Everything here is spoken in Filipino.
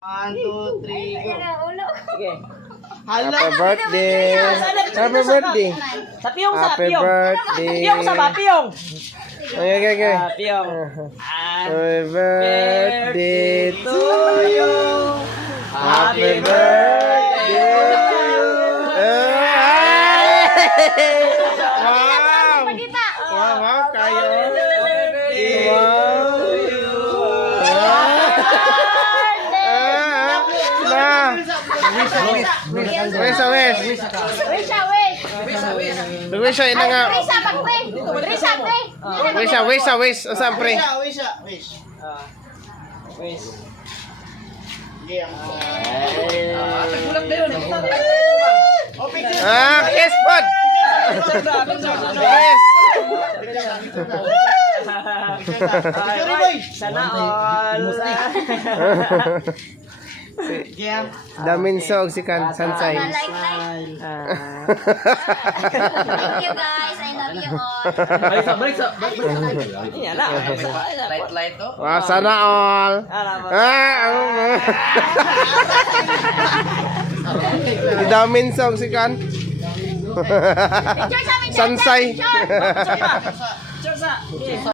1, 2, 3, go. Sige. Happy birthday. Happy birthday. Sa piyong, sa Happy piyong. birthday. Piyong sa ba, piyong. Okay. Piyong. Happy birthday to you. Happy birthday to you. Wow! Wow, kayo. Wow. Wish ina nga. Wish. Usan pre. Wish. Wish. Yeah. Kiss pod. Yes. Sana all. Daminso og si Sansay. Thank you guys. I love you all. Yan na. Light to. Wow, sana all. Daminso og si Picture sa amin. Sansay. Picture. Picture sa.